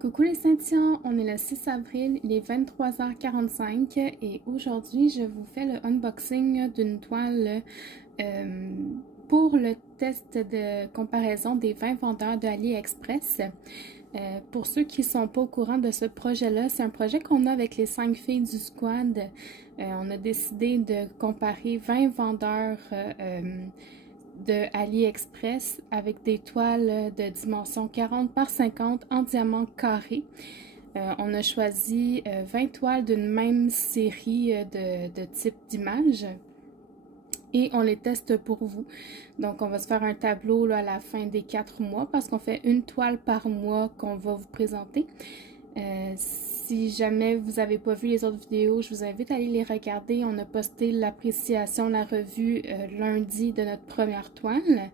Coucou les Saint-Tiens, on est le 6 avril, il est 23h45 et aujourd'hui je vous fais le unboxing d'une toile pour le test de comparaison des 20 vendeurs de AliExpress. Pour ceux qui ne sont pas au courant de ce projet-là, c'est un projet qu'on a avec les 5 filles du squad. On a décidé de comparer 20 vendeurs de AliExpress avec des toiles de dimension 40 par 50 en diamant carré. On a choisi 20 toiles d'une même série de type d'image et on les teste pour vous. Donc on va se faire un tableau là, à la fin des 4 mois parce qu'on fait une toile par mois qu'on va vous présenter. Si jamais vous n'avez pas vu les autres vidéos, je vous invite à aller les regarder. On a posté l'appréciation, la revue lundi de notre première toile.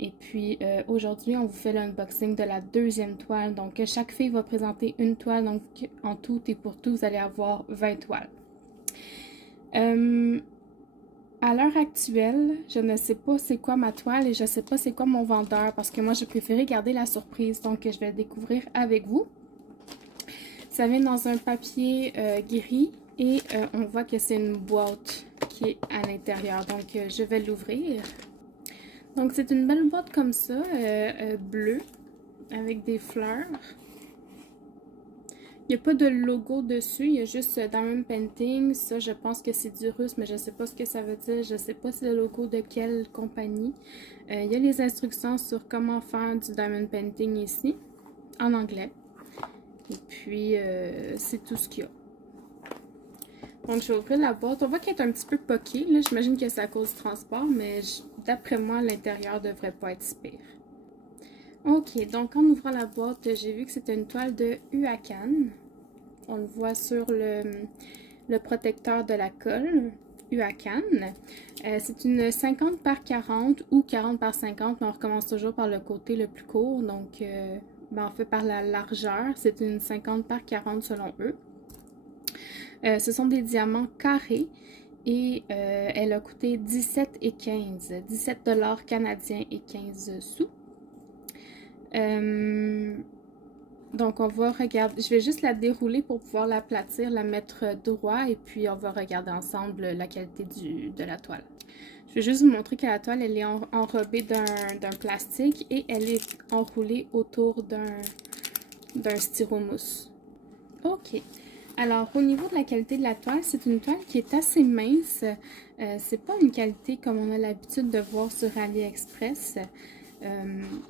Et puis aujourd'hui, on vous fait l'unboxing de la deuxième toile. Donc chaque fille va présenter une toile. Donc en tout et pour tout, vous allez avoir 20 toiles. À l'heure actuelle, je ne sais pas c'est quoi ma toile et je ne sais pas c'est quoi mon vendeur parce que moi, j'ai préféré garder la surprise. Donc je vais le découvrir avec vous. Ça vient dans un papier gris et on voit que c'est une boîte qui est à l'intérieur. Donc, je vais l'ouvrir. Donc, c'est une belle boîte comme ça, bleue, avec des fleurs. Il n'y a pas de logo dessus, il y a juste Diamond Painting. Ça, je pense que c'est du russe, mais je ne sais pas ce que ça veut dire. Je ne sais pas c'est le logo de quelle compagnie. Il y a les instructions sur comment faire du Diamond Painting ici, en anglais. Et puis, c'est tout ce qu'il y a. Donc, je vais ouvrir la boîte. On voit qu'elle est un petit peu poquée. J'imagine que c'est à cause du transport, mais d'après moi, l'intérieur ne devrait pas être si pire. Ok, donc en ouvrant la boîte, j'ai vu que c'était une toile de Huacan. On le voit sur le protecteur de la colle. Huacan. C'est une 50 par 40 ou 40 par 50, mais on recommence toujours par le côté le plus court. Donc, en fait, par la largeur, c'est une 50 par 40 selon eux. Ce sont des diamants carrés et elle a coûté 17,15 $, canadiens et 15 sous. Donc, on va regarder. Je vais juste la dérouler pour pouvoir l'aplatir, la mettre droit et puis on va regarder ensemble la qualité de la toile. Je vais juste vous montrer que la toile, elle est enrobée d'un plastique et elle est enroulée autour d'un styromousse. Ok. Alors, au niveau de la qualité de la toile, c'est une toile qui est assez mince. C'est pas une qualité comme on a l'habitude de voir sur AliExpress.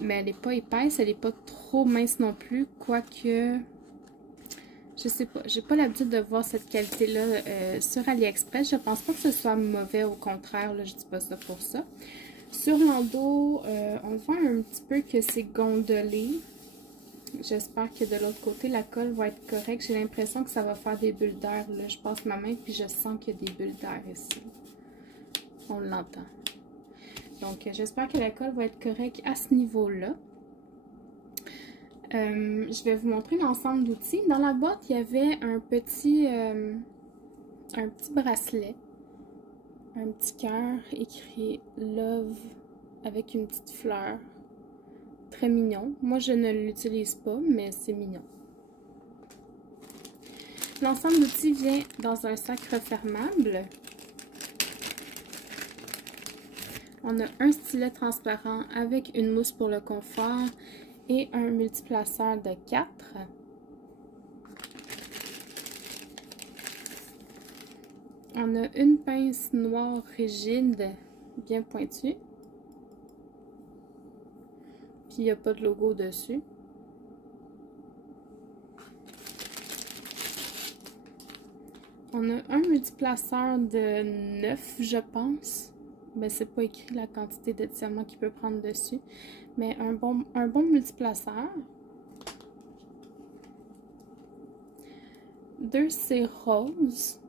Mais elle n'est pas épaisse, elle n'est pas trop mince non plus. Quoique, je sais pas, j'ai pas l'habitude de voir cette qualité-là sur AliExpress. Je pense pas que ce soit mauvais, au contraire, là, je dis pas ça pour ça. Sur l'endos, on voit un petit peu que c'est gondolé. J'espère que de l'autre côté, la colle va être correcte. J'ai l'impression que ça va faire des bulles d'air. Je passe ma main puis je sens qu'il y a des bulles d'air ici. On l'entend. Donc, j'espère que la colle va être correcte à ce niveau-là. Je vais vous montrer l'ensemble d'outils. Dans la boîte, il y avait un petit bracelet. Un petit cœur écrit « Love » avec une petite fleur. Très mignon. Moi, je ne l'utilise pas, mais c'est mignon. L'ensemble d'outils vient dans un sac refermable. On a un stylet transparent avec une mousse pour le confort et un multiplaceur de 4. On a une pince noire rigide, bien pointue. Puis il n'y a pas de logo dessus. On a un multiplaceur de 9, je pense. Ben, c'est pas écrit la quantité de diamants qu'il peut prendre dessus. Mais un bon multiplaceur. 2 c'est rose.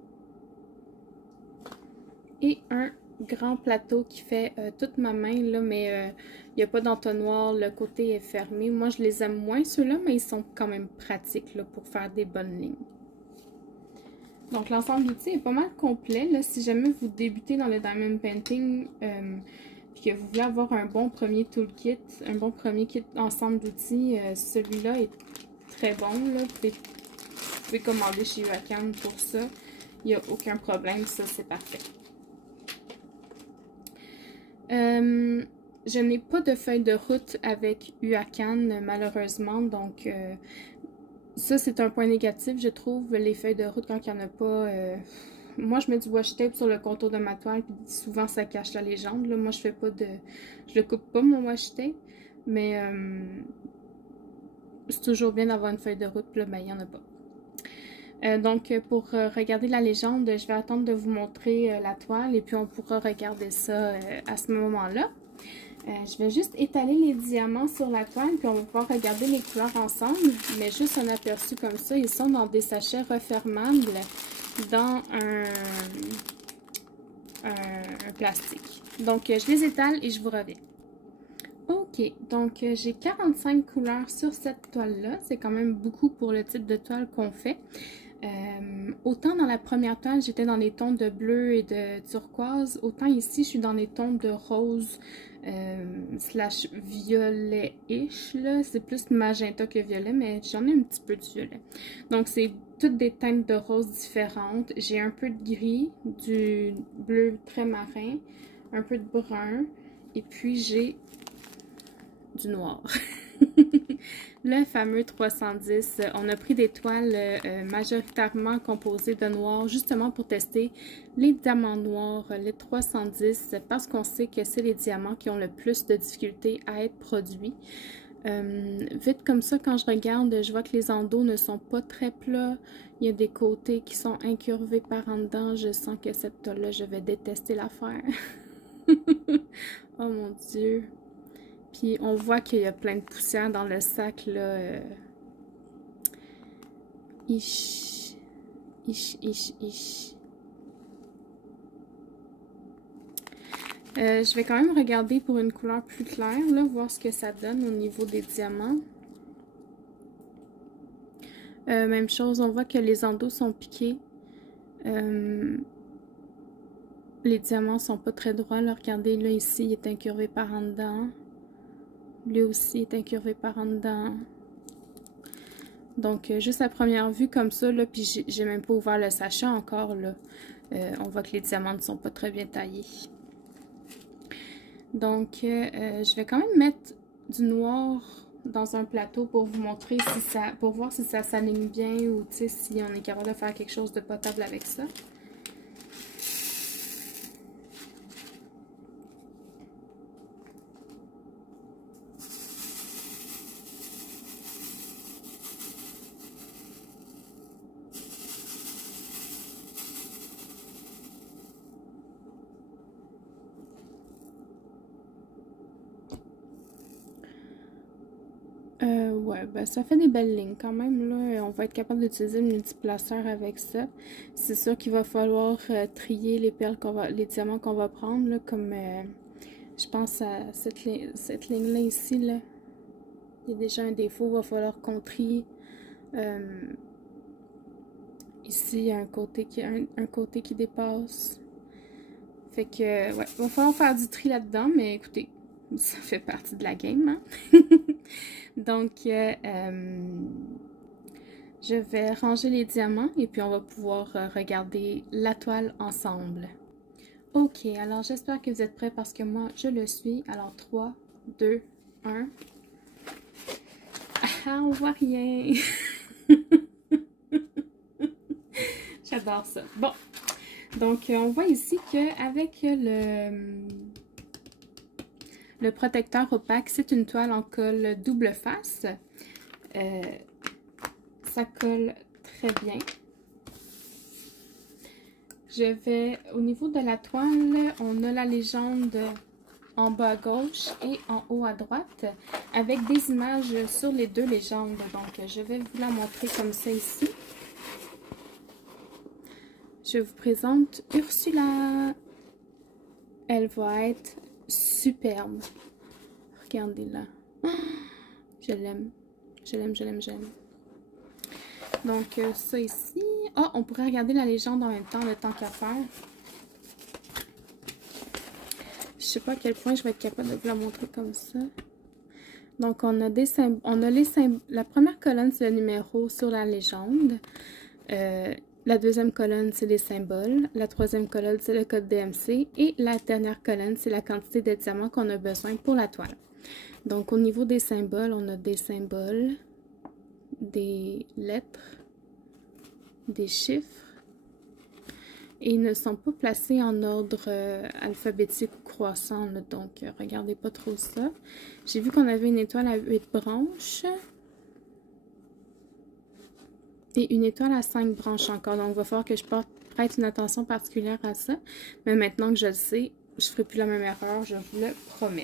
Et un grand plateau qui fait toute ma main, là, mais il n'y a pas d'entonnoir, le côté est fermé. Moi, je les aime moins ceux-là, mais ils sont quand même pratiques là, pour faire des bonnes lignes. Donc, l'ensemble d'outils est pas mal complet. Là, si jamais vous débutez dans le Diamond Painting puis que vous voulez avoir un bon premier toolkit, un bon premier kit ensemble d'outils, celui-là est très bon, là. Vous pouvez commander chez Huacan pour ça. Il n'y a aucun problème, ça c'est parfait. Je n'ai pas de feuille de route avec Huacan, malheureusement, donc ça c'est un point négatif, je trouve, les feuilles de route quand il n'y en a pas. Moi je mets du washi tape sur le contour de ma toile, puis souvent ça cache la légende. Là. Moi je fais pas de. Je le coupe pas mon washi tape, mais c'est toujours bien d'avoir une feuille de route, puis là ben il n'y en a pas. Donc, pour regarder la légende, je vais attendre de vous montrer la toile et puis on pourra regarder ça à ce moment-là. Je vais juste étaler les diamants sur la toile puis on va pouvoir regarder les couleurs ensemble. Mais juste un aperçu comme ça, ils sont dans des sachets refermables dans un plastique. Donc, je les étale et je vous reviens. Ok, donc j'ai 45 couleurs sur cette toile-là. C'est quand même beaucoup pour le type de toile qu'on fait. Autant dans la première toile, j'étais dans les tons de bleu et de turquoise, autant ici, je suis dans les tons de rose slash violet-ish. C'est plus magenta que violet, mais j'en ai un petit peu de violet. Donc, c'est toutes des teintes de rose différentes. J'ai un peu de gris, du bleu très marin, un peu de brun, et puis j'ai du noir. Le fameux 310, on a pris des toiles majoritairement composées de noir justement pour tester les diamants noirs, les 310, parce qu'on sait que c'est les diamants qui ont le plus de difficultés à être produits. Vite comme ça, quand je regarde, je vois que les endos ne sont pas très plats. Il y a des côtés qui sont incurvés par en dedans. Je sens que cette toile-là, je vais détester la faire. Oh mon Dieu! Puis on voit qu'il y a plein de poussière dans le sac, là. Ich. Je vais quand même regarder pour une couleur plus claire, là, voir ce que ça donne au niveau des diamants. Même chose, on voit que les endos sont piqués. Les diamants sont pas très droits, là. Regardez, là, ici, il est incurvé par en dedans. Lui aussi est incurvé par en dedans. Donc, juste à première vue comme ça, là, puis j'ai même pas ouvert le sachet encore, là. On voit que les diamants ne sont pas très bien taillés. Donc, je vais quand même mettre du noir dans un plateau pour vous montrer si ça, pour voir si ça s'aligne bien ou, tu sais, si on est capable de faire quelque chose de potable avec ça. Ouais, ben ça fait des belles lignes quand même, là. On va être capable d'utiliser le multiplaceur avec ça. C'est sûr qu'il va falloir trier les perles les diamants qu'on va prendre, là, comme je pense à cette ligne-là ici, là. Il y a déjà un défaut, il va falloir qu'on trie. Ici, il y a un côté qui dépasse. Fait que, ouais, il va falloir faire du tri là-dedans, mais écoutez, ça fait partie de la game, hein? Donc, je vais ranger les diamants et puis on va pouvoir regarder la toile ensemble. Ok, alors j'espère que vous êtes prêts parce que moi, je le suis. Alors, 3, 2, 1. Ah, on voit rien! J'adore ça. Bon, donc on voit ici qu'avec le protecteur opaque, c'est une toile en colle double face. Ça colle très bien. Je vais, au niveau de la toile, on a la légende en bas à gauche et en haut à droite, avec des images sur les deux légendes. Donc, je vais vous la montrer comme ça ici. Je vous présente Ursula. Elle va être superbe. Regardez-la. Je l'aime. Je l'aime, je l'aime, je l'aime. Donc, ça ici. Ah, on pourrait regarder la légende en même temps, le temps qu'à faire. Je sais pas à quel point je vais être capable de vous la montrer comme ça. Donc, on a la première colonne, c'est le numéro sur la légende. La deuxième colonne, c'est les symboles. La troisième colonne, c'est le code DMC. Et la dernière colonne, c'est la quantité de diamants qu'on a besoin pour la toile. Donc, au niveau des symboles, on a des symboles, des lettres, des chiffres. Et ils ne sont pas placés en ordre alphabétique ou croissant, là, donc regardez pas trop ça. J'ai vu qu'on avait une étoile à 8 branches. Et une étoile à 5 branches encore. Donc, il va falloir que je prête une attention particulière à ça. Mais maintenant que je le sais, je ne ferai plus la même erreur, je vous le promets.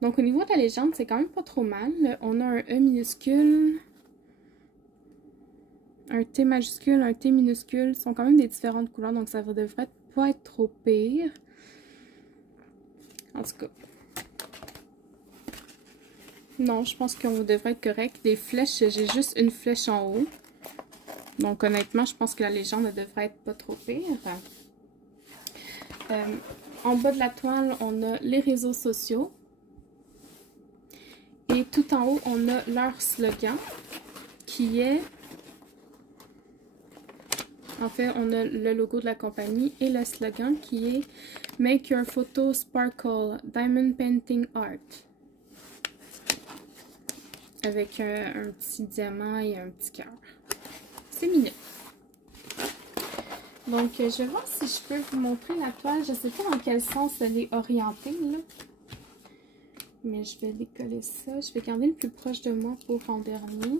Donc, au niveau de la légende, c'est quand même pas trop mal. On a un E minuscule, un T majuscule, un T minuscule. Ils sont quand même des différentes couleurs, donc ça devrait pas être trop pire. En tout cas. Non, je pense qu'on devrait être correct. Les flèches, j'ai juste une flèche en haut. Donc, honnêtement, je pense que la légende ne devrait être pas trop pire. En bas de la toile, on a les réseaux sociaux. Et tout en haut, on a leur slogan qui est... En fait, on a le logo de la compagnie et le slogan qui est « Make your photo sparkle, Diamond Painting Art ». Avec un petit diamant et un petit cœur. C'est mignon. Donc, je vais voir si je peux vous montrer la toile. Je ne sais pas dans quel sens elle est orientée, là. Mais je vais décoller ça. Je vais garder le plus proche de moi pour en dernier.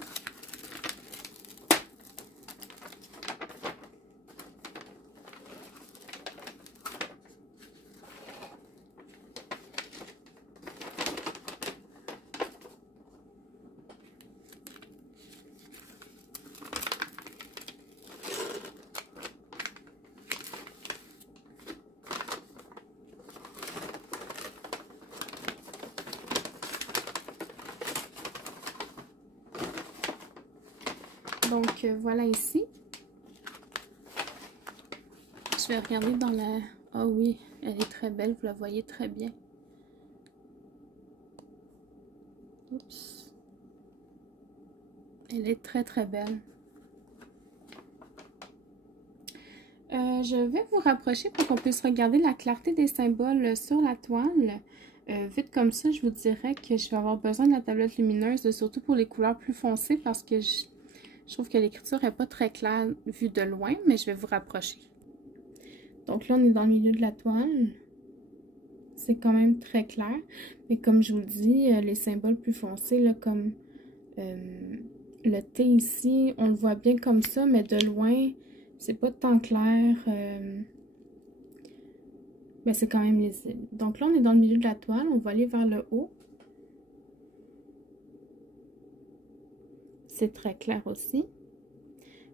Donc, voilà ici. Je vais regarder dans la... Ah oui, elle est très belle, vous la voyez très bien. Oups. Elle est très très belle. Je vais vous rapprocher pour qu'on puisse regarder la clarté des symboles sur la toile. Vite comme ça, je vous dirais que je vais avoir besoin de la tablette lumineuse, surtout pour les couleurs plus foncées, parce que je trouve que l'écriture n'est pas très claire vue de loin, mais je vais vous rapprocher. Donc là, on est dans le milieu de la toile. C'est quand même très clair. Mais comme je vous le dis, les symboles plus foncés, là, comme le T ici, on le voit bien comme ça, mais de loin, c'est pas tant clair. Mais c'est quand même lisible. Donc là, on est dans le milieu de la toile. On va aller vers le haut. C'est très clair aussi.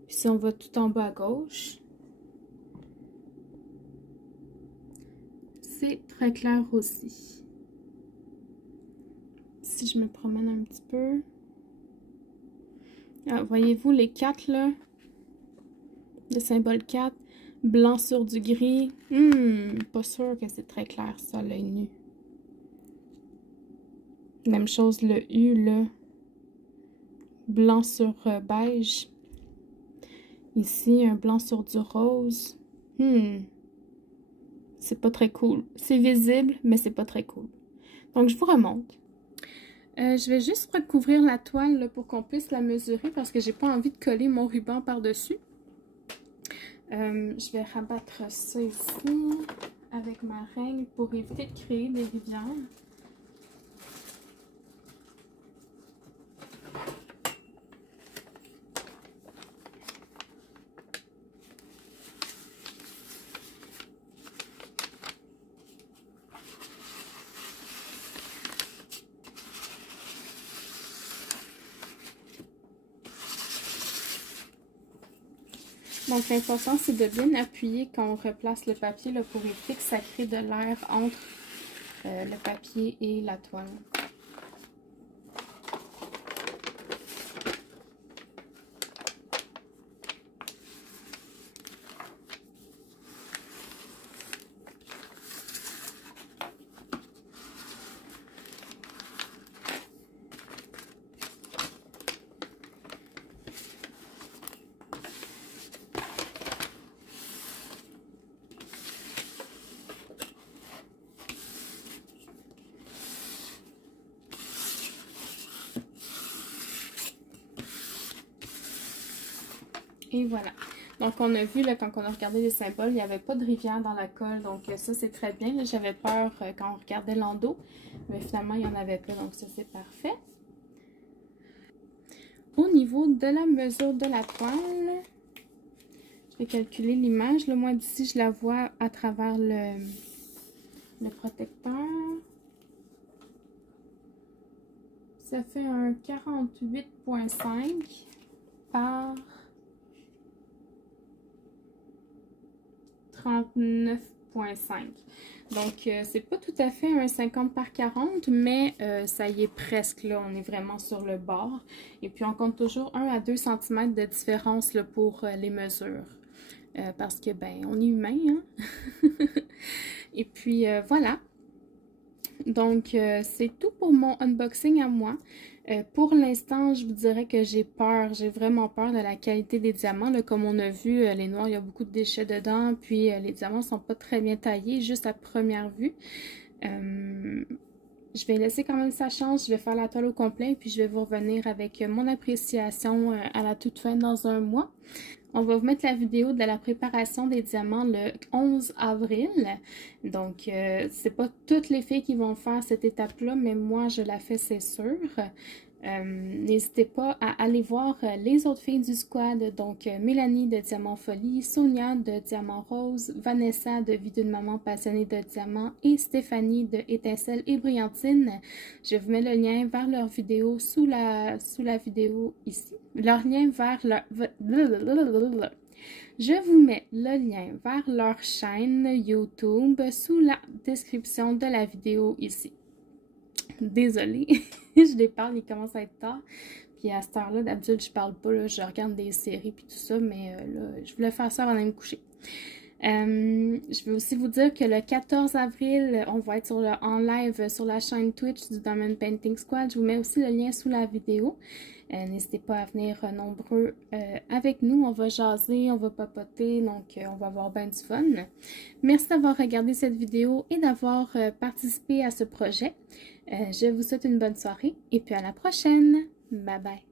Puis si on va tout en bas à gauche, c'est très clair aussi. Si je me promène un petit peu. Ah, voyez-vous les 4 là? Le symbole 4. Blanc sur du gris. Pas sûr que c'est très clair ça, à l'œil nu. Même chose le U là. Blanc sur beige. Ici, un blanc sur du rose. C'est pas très cool. C'est visible, mais c'est pas très cool. Donc, je vous remonte. Je vais juste recouvrir la toile là, pour qu'on puisse la mesurer parce que j'ai pas envie de coller mon ruban par-dessus. Je vais rabattre ça ici avec ma règle pour éviter de créer des rivières. Donc, l'important, c'est de bien appuyer quand on replace le papier là, pour éviter que ça crée de l'air entre le papier et la toile. Et voilà. Donc, on a vu, là, quand on a regardé les symboles, il n'y avait pas de rivière dans la colle. Donc, ça, c'est très bien. J'avais peur quand on regardait l'endos. Mais finalement, il n'y en avait pas. Donc, ça, c'est parfait. Au niveau de la mesure de la toile, je vais calculer l'image. Moi, d'ici, je la vois à travers le protecteur. Ça fait un 48,5 par 39,5. Donc, c'est pas tout à fait un 50 par 40, mais ça y est presque, là. On est vraiment sur le bord. Et puis, on compte toujours 1 à 2 cm de différence là, pour les mesures. Parce que, ben, on est humain, hein? Et puis, voilà. Donc, c'est tout pour mon unboxing à moi. Pour l'instant, je vous dirais que j'ai peur, j'ai vraiment peur de la qualité des diamants. Là, comme on a vu, les noirs, il y a beaucoup de déchets dedans, puis les diamants ne sont pas très bien taillés, juste à première vue. Je vais laisser quand même sa chance, je vais faire la toile au complet, puis je vais vous revenir avec mon appréciation à la toute fin dans un mois. On va vous mettre la vidéo de la préparation des diamants le 11 avril. Donc, c'est pas toutes les filles qui vont faire cette étape-là, mais moi, je la fais, c'est sûr. N'hésitez pas à aller voir les autres filles du squad. Donc, Mélanie de Diamant Folie, Sonia de Diamant Rose, Vanessa de Vie d'une maman passionnée de diamants et Stéphanie de Étincelle et Brillantine. Je vous mets le lien vers leur vidéo sous la vidéo ici. Leur lien vers leur... Je vous mets le lien vers leur chaîne YouTube sous la description de la vidéo ici. Désolée, je les parle, il commence à être tard. Puis à cette heure-là, d'habitude, je parle pas, là, je regarde des séries puis tout ça, mais là, je voulais faire ça avant de me coucher. Je vais aussi vous dire que le 14 avril, on va être en live sur la chaîne Twitch du Diamond Painting Squad. Je vous mets aussi le lien sous la vidéo. N'hésitez pas à venir nombreux avec nous. On va jaser, on va papoter, donc on va avoir bien du fun. Merci d'avoir regardé cette vidéo et d'avoir participé à ce projet. Je vous souhaite une bonne soirée et puis à la prochaine. Bye bye.